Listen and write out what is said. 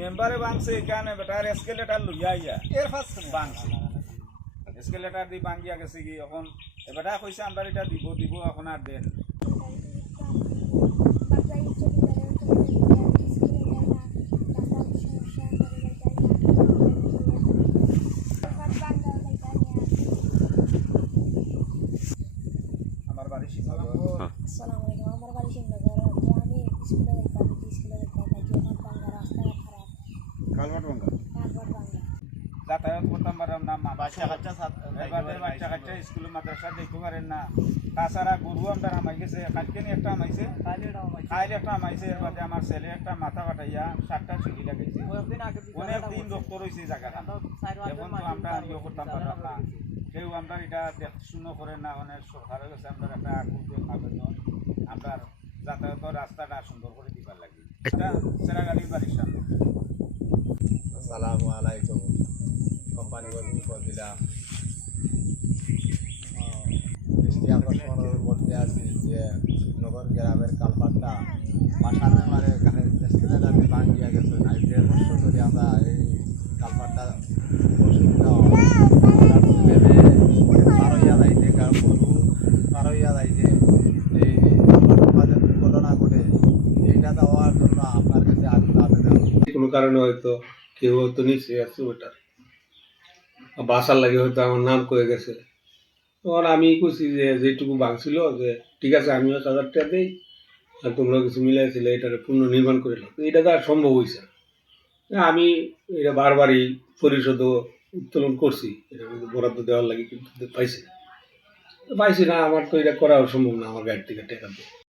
মেম্বারে বাংছে এখানে better escalator লইয়া আইয়া এর ফার্স্ট বাংছে এসকেলেটার দি বাঙ্গিয়া গেছে কি এখন বেটা কইছে আমরা এটা দিব এখন আর দেন আমার বাড়ি শিবনগর। আসসালামু আলাইকুম। আমার বাড়ি শিবনগর। আমি স্কুলে যাইতাম, স্কুলে যাইতাম বাঙ্গা রাস্তা খারাপ, কালভার্ট ভাঙ্গা কারবার বাঙ্গা। যাতায়াত করতাম পারলাম না বাচ্চা কাচ্চা স্কুল মাদ্রাসা দেখতে পারেন না তাছাড়া গরু আমরা নামাই গেছে কালকেনি একটা নামাইছে খাইলে একটা নামাইছে এর বাদে আমার ছেলে একটা মাথা কাটাইয়া 7টা ছুটি লাগাইছে অনেক দিন রক্ত রয়েছে এই জায়গাটা এখন তো আমরা ইয়ে করতাম পারলাম না কেউ আমরা এটা দেখাশুনো করেন না অনেক সরকারের কাছে আমরা একটা আবেদন আমরা যাতায়াতের রাস্তাটা সুন্দর করে দিবার লাগে এটা সেরাগাড়ির বাড়ির সামনে। আসসালামু আলাইকুম। কোম্পানি দিলাম দৃষ্টি আকর্ষণের মধ্যে আছি যে নগর গ্রামের কালপাটটা বাসার ব্যাপারে এখানে আমি ভাঙিয়া গেছে 1.5 বছর ধরে আমরা এই কালপাটটা অসুবিধা পার হইয়া যাইতে গরু পার হইয়া যাইতে এই কালপাটের মাঝে দুর্ঘটনা ঘটে এইটা দেওয়ার জন্য আপনার কাছে আবেদন কোনো কারণে হয়তো কেউ হয়তো নিচে আছে ওটার বাসার লাগে হয়তো আমার নাম করে গেছে তখন আমি কইছি যে যেটুকু ভাঙছিল যে ঠিক আছে আমিও 1000 টাকা দিই আর তোমরা কিছু মিলাইছিলে এটার পুনর্নির্মাণ করে নাও এটা তো আর সম্ভব হয়েছে না আমি এটা বারবারই পরিশোধ উত্তোলন করছি এটা কিন্তু বরাদ্দ দেওয়ার লাগে কিন্তু পাইছি না আমার তো এটা করা সম্ভব না আমার গাড়ি থেকে টাকা দিয়ে